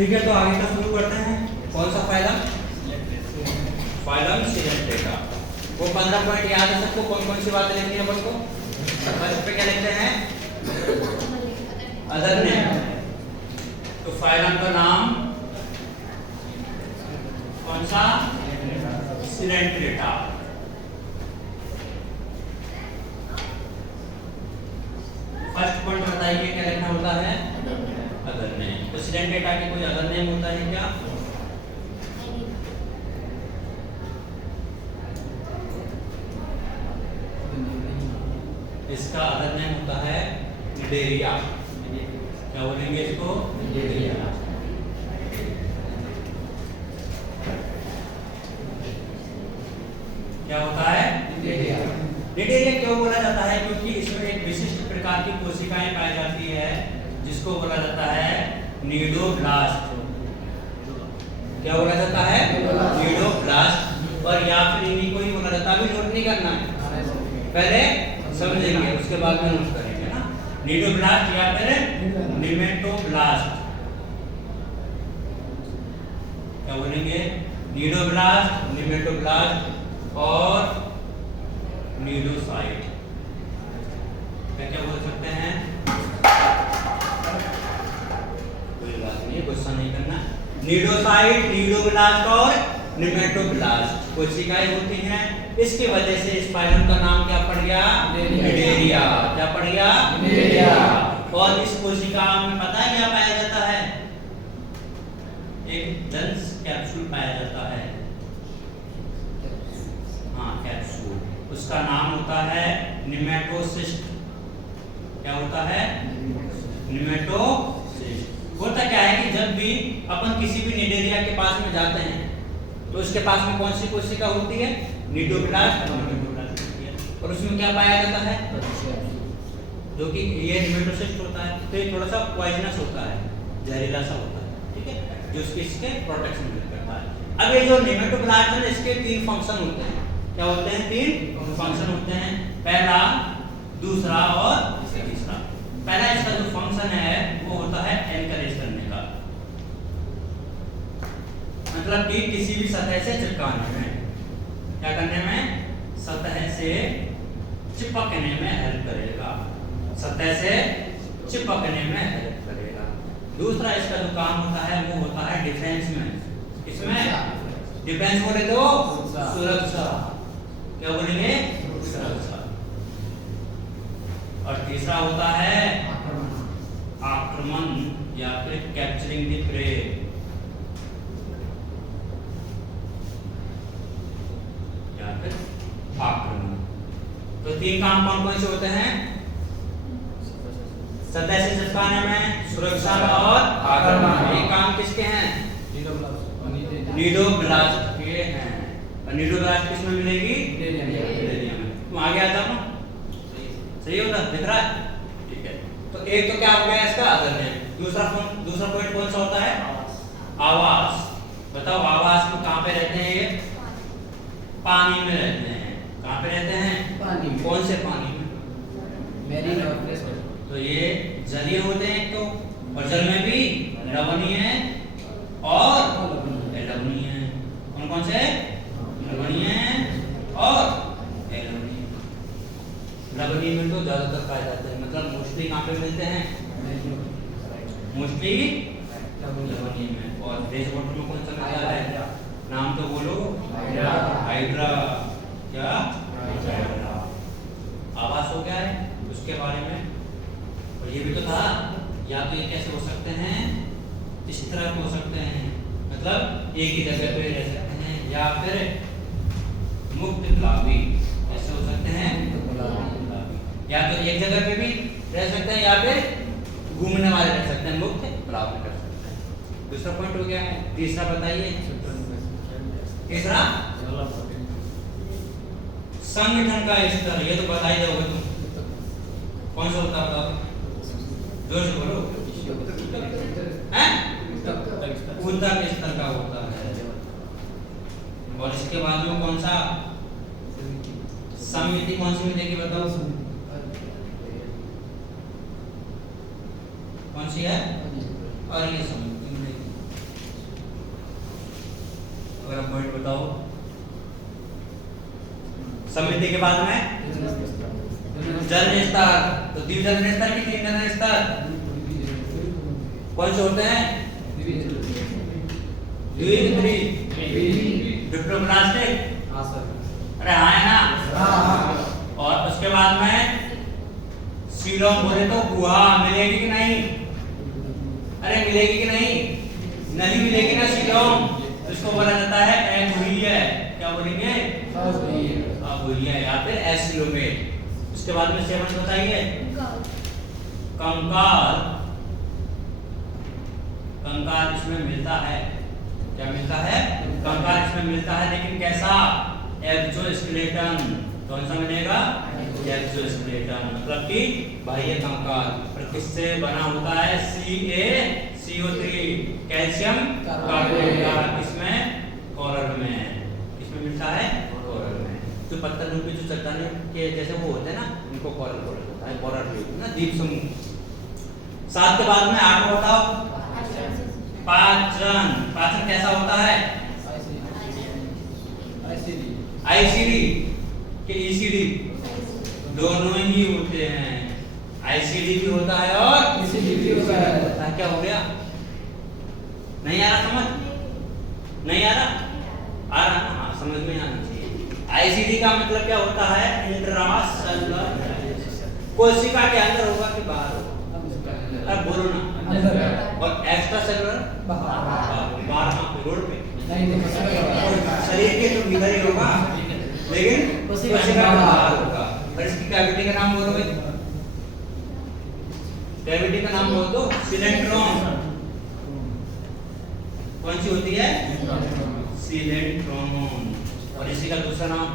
ठीक है, तो आगे का शुरू करते हैं। कौन सा फाइलम? Phylum Coelenterata. वो 15 पॉइंट याद है सबको? कौन कौन सी बातें लिखनी है अपन को? फर्स्ट पे क्या लिखते हैं? Other name. तो फाइलम का नाम कौन सा? सिलेंट्रेटा। फर्स्ट पॉइंट बताइए क्या लिखना होता है? Other name. तो सिलेंट्रेटा के कोई अदर नेम होता है क्या? इसका अदर नेम होता है निडेरिया। क्या बोलेंगे इसको? निडेरिया। क्या होता है? निडेरिया। निडेरिया क्यों बोला जाता है? क्योंकि इसमें एक विशिष्ट प्रकार की कोशिकाएं पाई जाती है जिसको बोला जाता है नीडोब्लास्ट। क्या बोला जाता है? नीडोब्लास्ट। और या फिर इन्हीं को ही बोला जाता है। अभी नोट नहीं करना है, पहले समझेंगे उसके बाद में नोट करेंगे ना। नीडोब्लास्ट या फिर निमेटोब्लास्ट। क्या बोलेंगे? नीडोब्लास्ट, निमेटोब्लास्ट और नीडोसाइट। क्या क्या बोल सकते हैं? कोई बात नहीं, क्वेश्चन नहीं करना। नीडोसाइट, नीडोब्लास्ट और निमेटोब्लास्ट कोशिकाएं होती हैं। इसकी वजह से इस फाइलम का नाम क्या पड़ गया? निडेरिया। क्या पड़ गया? निडेरिया। और इस कोशिका में पता है क्या पाया जाता है? एक डेंस कैप्सूल पाया जाता है। हाँ, कैप्सूल। उसका नाम होता है निमेटोसिस्ट। क्या होता है? निमेटोसिस्ट। होता क्या है कि जब भी अपन किसी भी निडेरिया के पास में जाते हैं तो उसके पास में कौन सी कोशिका होती है? नीडोब्लास्ट और निमेटोब्लास्ट होती है। और उसमें क्या पाया जाता है? जो कि ये निमेटोसिस्ट होता है। तो ये थोड़ा सा पॉइजनस होता है, जहरीला सा होता है। ठीक है, जो इसके प्रोटेक्शन करता है। अब ये जो निमेटोब्लास्ट है इसके 3 फंक्शन होते हैं। क्या होते हैं? 3 फंक्शन होते हैं। पहला, दूसरा और तीसरा। पहला इसका जो फंक्शन है वो होता है एनकरेज करने का, मतलब कि किसी भी सतह से चिपकाने में। क्या करने में? सतह से चिपकने में हेल्प करेगा। सतह से चिपकने में हेल्प करेगा। दूसरा इसका जो काम होता है वो होता है डिफेंस में। इसमें डिफेंस बोले तो सुरक्षा। क्या बोलेंगे? सुरक्षा। और तीसरा होता है आक्रमण या फिर कैप्चरिंग द प्रे। या फिर आक्रमण। तो 3 काम कौन कौन से होते हैं? सतह से चिपकाने में, सुरक्षा में और आक्रमण। ये काम किसके हैं? नीडोब्लास्ट के हैं। और नीडोब्लास्ट किसमें मिलेगी? निडेरिया में। तुम आगे आ जाओ। सही होता दिख रहा है? ठीक है, तो एक तो क्या हो गया इसका अदर नेम। दूसरा पॉइंट कौन सा होता है? आवास। बताओ आवास में कहां पे रहते हैं? ये पानी में रहते हैं। कहां पे रहते हैं? पानी में। कौन से पानी में? मैरीन और फ्रेश वाटर। तो ये जलीय होते हैं एक तो, और जल में भी लवणीय और अलवणीय। कौन कौन से? लवणीय और अलवणीय। लवणीय में तो ज्यादातर पाए जाते हैं, मतलब मोस्टली कहाँ पे मिलते हैं? मोस्टली लवणीय में। और फ्रेश वाटर में कौन सा मिलता है? नाम तो बोलो। हाइड्रा। क्या? हाइड्रा। आवास हो गया है उसके बारे में। और ये भी तो था, या तो ये कैसे हो सकते हैं? इस तरह हो सकते हैं, मतलब एक ही जगह पे रह सकते हैं, या फिर मुक्त गुलाबी ऐसे हो सकते हैं। या तो एक जगह पे भी रह सकते हैं या फिर घूमने वाले रह सकते हैं, मुक्त गुलाबी कर सकते हैं। दूसरा पॉइंट हो गया है। तीसरा बताइए। तीसरा संगठन का स्तर। ये तो बता ही दोगे तुम। कौन सा होता है बताओ? जोर से बोलो। ऊतक स्तर का होता है। और इसके बाद में कौन सा? समिति। कौन सी मिलेगी बताओ? कौन सी है? और ये समिति मिलेगी। अगर पॉइंट बताओ। सममिति के बाद में जनन स्तर, तो द्विजनन स्तर की तीन जनन स्तर कौन से होते हैं? डिप्लोब्लास्टिक। हाँ सर। अरे हाँ है ना? हाँ। और उसके बाद में सीलोम बोले तो गुहा मिलेगी कि नहीं? अरे मिलेगी कि नहीं? नहीं मिलेगी ना सीलोम, तो इसको बोला जाता है एगुइया। क्या बोलेंगे? अगुइया या फिर एसिलोमेट। उसके बाद में सेवन बताइए। कंकाल। कंकाल इसमें मिलता है। क्या मिलता है? कंकाल इसमें मिलता है, लेकिन कैसा? एक्सोस्केलेटन। कौन सा मिलेगा? एक्सोस्केलेटन, मतलब कि बाह्य कंकाल। और किससे बना होता है? CaCO3 calcium carbonate. किसमें? कोरल में। किसमें मिलता है? कोरल में। जो पत्थर रूपी जो चट्टाने के जैसे वो होते हैं ना, उनको कोरल बोला जाता है। कोरल ना द्वीप समूह। 7 के बाद में 8 बताओ। पाचन। पाचन कैसा होता है? आईसीडी के ईसीडी दोनों ही होते हैं। आईसीडी भी होता है और ईसीडी भी होता है। क्या हो गया? नहीं आ रहा समझ? नहीं आ रहा? आ रहा ना? हाँ, समझ में आना चाहिए। आईसीडी का मतलब क्या होता है? इंट्रासेलुलर। कोशिका के अंदर होगा कि बाहर होगा? अब बोलो ना। और एक्स्ट्रा सेलुलर बाहर रोड पे शरीर के तो भीतर ही होगा, लेकिन कोशिका के बाहर होगा। और इसकी कैविटी का नाम बोलोगे? कैविटी का नाम बोल दो। सिलेंट्रोन। कौन सी होती है? सिलेंट्रोन। और इसी का दूसरा नाम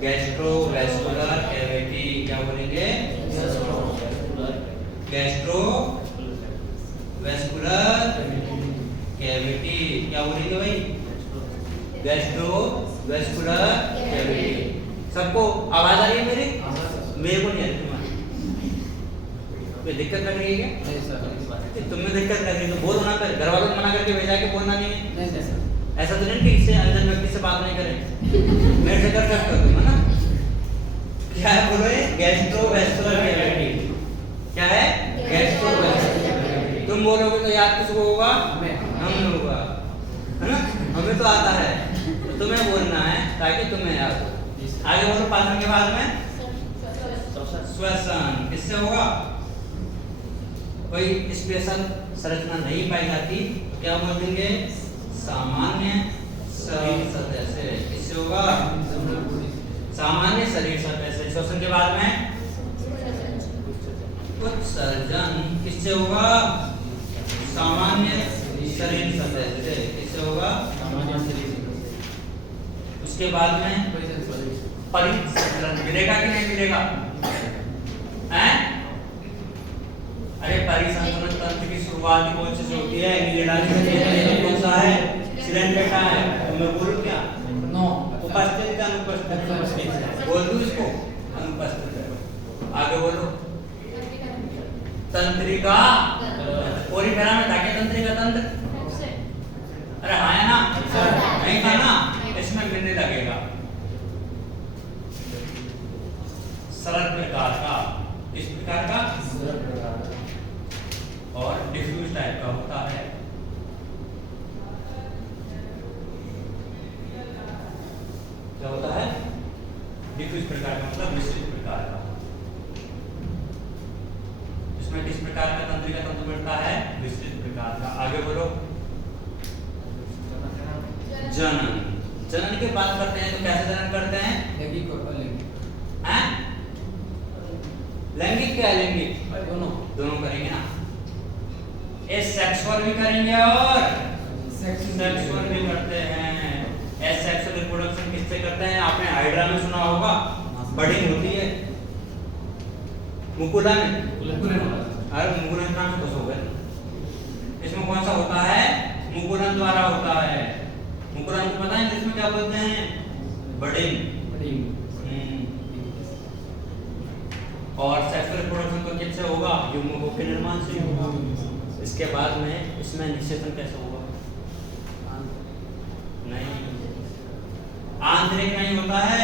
गैस्ट्रोवेस्कुलर कैविटी। क्या बोलेंगे? Gastrovascular cavity. क्या बोलेंगे भाई? Gastrovascular cavity. सबको आवाज आ रही है मेरी? मेरे को नहीं आ रही। तुम्हारी कोई दिक्कत लग रही है क्या? तुम्हें दिक्कत लग रही है तो बोलो ना। फिर घर वालों को मना करके भेजा के बोलना नहीं है। ऐसा तो नहीं कि इससे अंदर व्यक्ति से बात नहीं करें। मेरे से कर सकते हो तुम, है ना? क्या है बोलो? ये गैस्ट्रोवेस्कुलर कैविटी। क्या है? Gastrovascular cavity. तुम बोलोगे तो याद किसको होगा? हमें होगा, है ना? हमें तो आता है, तो तुम्हें बोलना है ताकि तुम्हें याद हो। आगे बोलो। पाचन के बाद में श्वसन। किससे होगा? कोई स्पेशल संरचना नहीं पाई जाती तो क्या बोल देंगे? सामान्य शरीर सतह से। किससे होगा? सामान्य शरीर सतह से। श्वसन के बाद में उत्सर्जन। किससे होगा? सामान्य शरीर सतह से। किससे होगा? उसके बाद में परिसंचरण। मिलेगा कि नहीं मिलेगा? हैं? अरे परिसंचरण तंत्र की शुरुआत कौन से होती है? कौन सा है? सिलेंड्रेटा है। तो मैं बोलूं क्या? नो। उपस्थित का अनुपस्थित बोल दूं इसको? अनुपस्थित। आगे बोलो। तंत्रिका। पोरीफेरा में था क्या तंत्रिका तंत्र? अरे हाँ है ना? नहीं था ना? इसमें मिलने लगेगा। सरल प्रकार का। इस प्रकार का और डिफ्यूज टाइप का होता है। क्या होता है? डिफ्यूज प्रकार का मतलब मिश्रित प्रकार का। इसमें किस प्रकार का तंत्रिका तंत्र मिलता है? मिश्रित प्रकार का। आगे बोलो। जनन। जनन की बात करते हैं तो कैसे जनन करते हैं? लैंगिक और अलैंगिक। हैं? लैंगिक क्या लैंगिक? दोनों करेंगे ना। ये सेक्सुअल भी करेंगे और सेक्सुअल भी करते हैं। एसेक्सुअल रिप्रोडक्शन किससे करते हैं? आपने हाइड्रा में सुना होगा, बडिंग होती है मुकुला में। अरे मुकुलन नाम से खुश हो गए। इसमें कौन सा होता है? मुकुलन द्वारा होता है। मुकुलन को पता है इंग्लिश में क्या बोलते हैं? बडिंग। और सेक्सुअल रिप्रोडक्शन को किससे होगा? युग्मकों के निर्माण से होगा। इसके बाद में इसमें निषेचन कैसे होगा? नहीं आंतरिक नहीं होता है,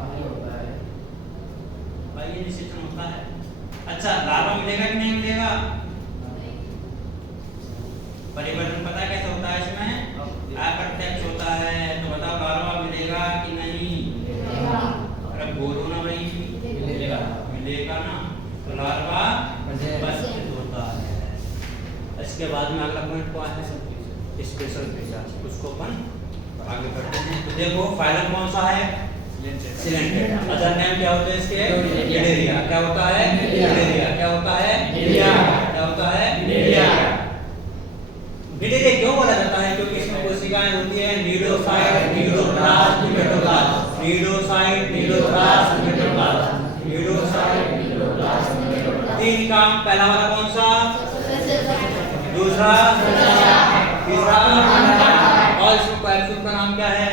आगे होता है। बाह्य निषेचन होता है। अच्छा, लार्वा मिलेगा कि नहीं मिलेगा? परिवर्तन पता कैसे होता है इसमें? अप्रत्यक्ष होता है। तो बताओ लार्वा मिलेगा कि नहीं? अरे बोलो ना भाई। मिलेगा। मिलेगा ना। तो लार्वा उपस्थित होता है। इसके बाद में अगला पॉइंट क्या है? स्पेशल फीचर, उसको अपन आगे बढ़ते हैं। तो देखो फाइलम कौन सा है? सिलेंटेड। अदर नेम क्या होते हैं इसके? गिडेरिया। क्या होता है? गिडेरिया। क्या होता है? गिडेरिया। क्या होता है? गिडेरिया। गिडेरिया क्यों बोला जाता है? क्योंकि इसमें कोशिकाएं होती है नीडोसाइट, नीडोप्लास्ट, नीडोप्लास्ट, नीडोसाइट, नीडोप्लास्ट, नीडोप्लास्ट, नीडोसाइट, नीडोप्लास्ट, नीडोप्लास्ट। तीन काम, पहला वाला कौन सा? दूसरा, तीसरा, और इसमें पैराशूट का नाम क्या है?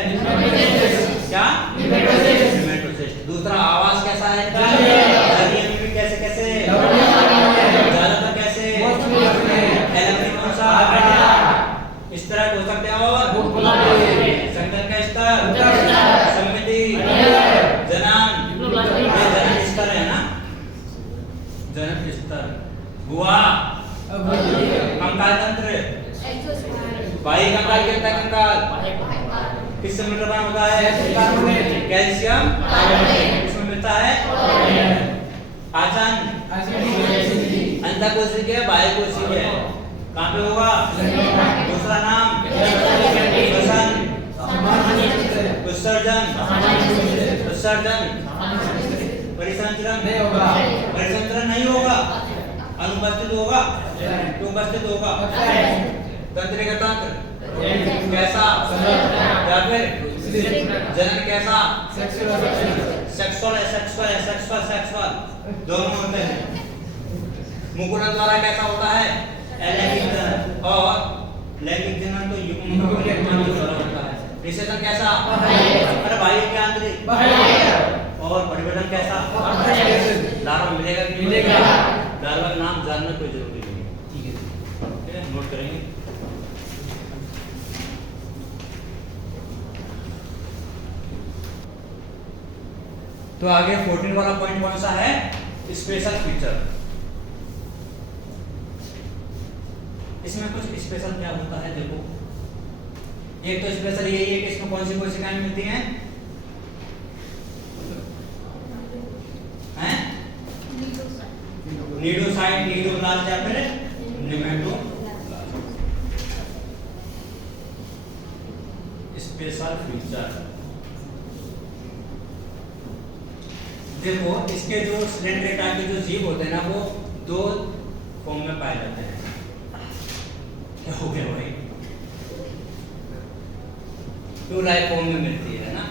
क्या? निमेटोसिस्ट। दूसरा आवाज कैसा है इनका? में कैसे कैसे? ज्यादातर कैसे? एलिमेंट कौन सा? इस तरह हो सकते हैं। और संगठन का स्तर, समिति, जनन, जनन स्तर है ना, जनन स्तर। गुहा, कंकाल तंत्र, बाह्य कंकाल के अंदर कंकाल किससे मिल रहा होता है? कैल्शियम इसमें मिलता है। पाचन, अंतः कोशिकीय, बाह्य कोशिकीय कहाँ पे होगा? दूसरा नाम श्वसन, उत्सर्जन, उत्सर्जन, परिसंचरण नहीं होगा। परिसंचरण नहीं होगा, अनुपस्थित होगा। क्यों उपस्थित होगा? तंत्रिका तंत्र कैसा? या फिर जनन कैसा? सेक्सुअल दोनों होते हैं। मुकुटन द्वारा कैसा होता है? अलैंगिक जनन। और लैंगिक जनन तो युग्म द्वारा होता है। निषेचन कैसा? अरे बाह्य क्या आंतरिक? और परिवर्तन कैसा? लार्वा मिलेगा कि नहीं मिलेगा? लार्वा का नाम जानना कोई जरूरी नहीं है। ठीक है, नोट करेंगे। तो आगे 14 वाला पॉइंट कौन सा है? Special feature. इसमें कुछ स्पेशल क्या होता है देखो। एक तो स्पेशल यही है कि इसमें कौन सी कोशिकाएं मिलती हैं? हैं? नीडोसाइट, नीडोप्लास्ट या फिर निमेटोप्लास्ट। स्पेशल फीचर देखो, इसके जो सिलेंडर टाइप के जो जीव होते हैं ना, वो दो फॉर्म में पाए जाते हैं। क्या हो गया भाई? टू लाइफ फॉर्म में मिलती है ना।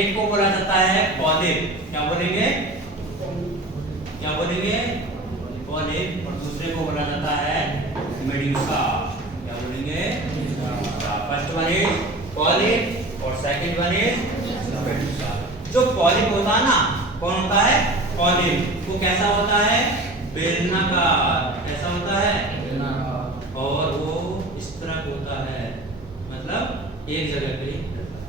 एक को बोला जाता है पॉलिप। क्या बोलेंगे? क्या बोलेंगे? पॉलिप। और दूसरे को बोला जाता है मेड्यूसा। क्या बोलेंगे? फर्स्ट वन इज पॉलिप और सेकंड वन इज मेड्यूसा। जो पॉलिप होता है ना, कौन होता है? पॉलिप। वो कैसा होता है? बेलनाकार। कैसा होता है? और वो इस तरह होता है, मतलब एक जगह पे रहता है।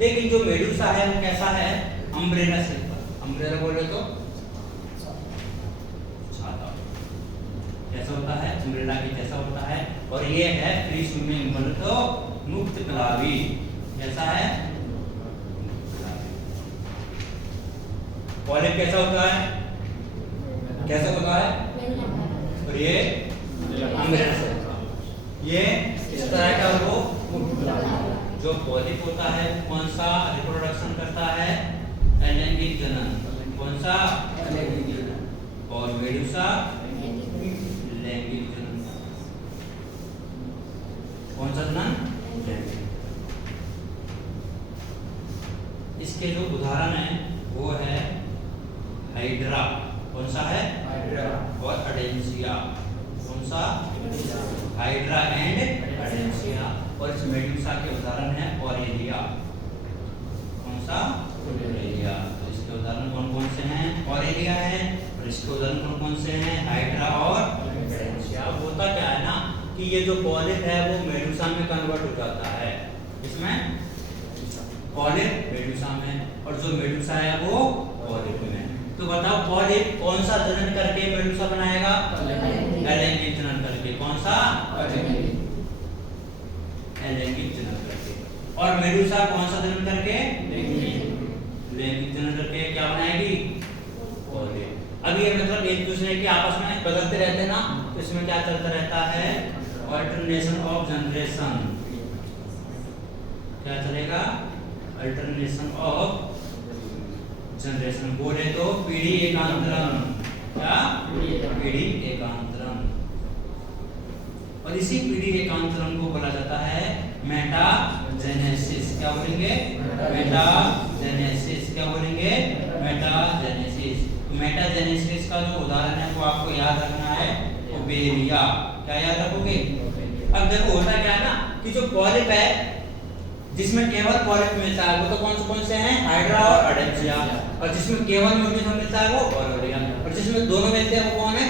लेकिन जो मेडूसा है वो कैसा है? Umbrella shape. अम्ब्रेला बोले तो छाता। कैसा होता है? अम्ब्रेला के जैसा होता है। और ये है फ्री स्विमिंग, बोले तो मुक्त प्लावी। कैसा है? पॉलिप कैसा होता है? कैसा होता है? और ये अम्ब्रेला शेप। ये इस तरह का वो जो पॉलिप होता है कौन सा रिप्रोडक्शन करता है? अलैंगिक जनन। कौन सा? अलैंगिक जनन। और मेडूसा लैंगिक जनन। कौन सा जनन? लैंगिक। इसके जो उदाहरण है वो है हाइड्रा। कौन सा है? हाइड्रा। और अडेंसिया। कौन सा? हाइड्रा एंड अडेंसिया। और इस मेडूसा के उदाहरण है ऑरेलिया। कौन सा? ऑरेलिया। तो इसके उदाहरण कौन कौन से हैं? ऑरेलिया है। और इसके उदाहरण कौन कौन से हैं? हाइड्रा और अडेंसिया। होता क्या है ना, कि ये जो पॉलिप है वो मेडुसा में कन्वर्ट हो जाता है। इसमें पॉलिप मेडुसा में और जो मेडुसा है वो पॉलिप में। तो बताओ पॉलिप कौन सा जनन करके मेडुसा बनाएगा? अलैंगिक जनन करके। कौन सा? अलैंगिक जनन करके। और मेडुसा कौन सा जनन करके? लैंगिक जनन करके क्या बनाएगी? पॉलिप। अब ये मतलब एक दूसरे के आपस में बदलते रहते हैं ना, तो इसमें क्या चलता रहता है? Alternation of generation. क्या चलेगा? Alternation of generation. बोले तो पीढ़ी एकांतरण। क्या? पीढ़ी एकांतरण। और इसी पीढ़ी एकांतरण को बोला जाता है मेटाजेनेसिस। क्या बोलेंगे? मेटाजेनेसिस। क्या बोलेंगे? मेटाजेनेसिस। तो मेटाजेनेसिस का जो उदाहरण है वो आपको याद रखना है, ओवेरिया। क्या याद रखोगे? अब देखो होता क्या है ना कि जो पॉलिप है जिसमें केवल पॉलिप मिलता है वो तो कौन से हैं? हाइड्रा और अडेंसिया। और जिसमें केवल मेडुसा मिलता है वो ओवेरिया। और जिसमें दोनों मिलते हैं वो कौन है?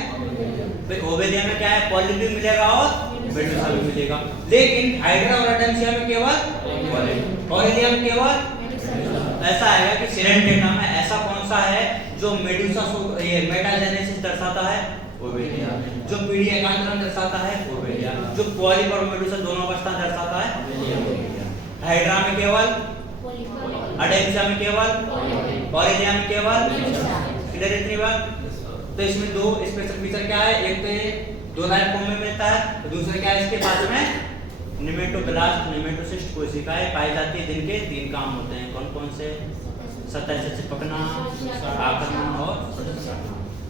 भाई ओवेरिया में क्या है? पॉलिप भी मिलेगा और मेडुसा भी मिलेगा। लेकिन हाइड्रा और अडेंसिया में केवल पॉलिप, ओवेरिया में केवल। ऐसा आएगा कि सिरेंटेटा में ऐसा कौन सा है जो मेडुसा ये मेटाजेनेसिस दर्शाता है? ओवेरिया। जो पीढ़ी एकांतरण दर्शाता है? ओवेरिया। जो पॉलिप और मेडुसा दोनों अवस्था दर्शाता है? ओवेरिया। हाइड्रा में केवल, अडेंसिया में केवल, ओवेरिया में केवल। क्लियर इतनी बात? तो इसमें दो स्पेशल फीचर क्या है? एक तो ये दो लाइफ फॉर्म में मिलता है, तो दूसरा क्या है? इसके पास में निमेटोब्लास्ट निमेटोसिस्ट कोशिकाएं पाई जाती है जिनके 3 काम होते हैं। कौन कौन से? सतह से चिपकना, आक्रमण और सदस्य।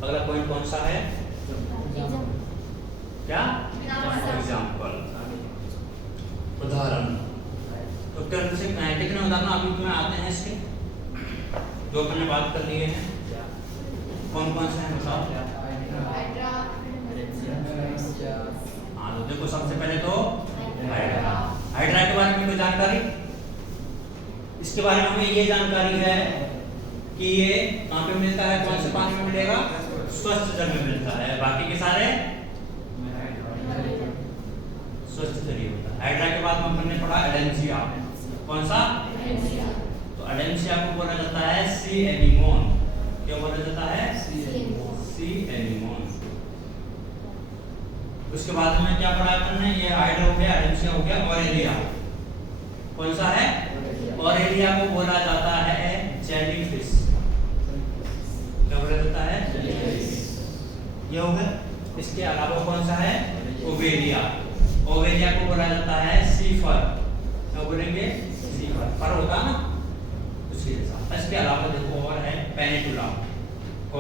अगला पॉइंट कौन सा है? क्या? एग्जाम्पल, उदाहरण। तो कितने उदाहरण अभी तुम्हें आते हैं इसके जो हमने बात कर लिए हैं? कौन कौन से हैं बताओ? हाँ तो देखो सबसे पहले तो हाइड्रा। हाइड्रा के बारे में कोई जानकारी? इसके बारे में हमें ये जानकारी है कि ये कहाँ पे मिलता है? कौन से पानी में मिलेगा? स्वच्छ जल में मिलता है। बाकी के सारे स्वच्छ जल ही होता है। हाइड्रा के बाद हमने पढ़ा एडेंसिया। कौन सा? तो एडेंसिया को बोला जाता है सी एनीमोन। क्या बोला जाता है? सी एनीमोन। उसके बाद में क्या पढ़ा हमने? ये हाइड्रा हो गया, एडेंसिया हो गया, ओवेरिया। कौन सा है? ओवेरिया को बोला जाता है जेलीफिश। क्या बोला जाता है? ये हो गया। इसके अलावा कौन सा है? ओवेरिया। ओवेरिया को बोला जाता है सीफर। क्या बोलेंगे? सीफर। पर होता ना उसके जैसा। इसके अलावा देखो और है पेनिटुला।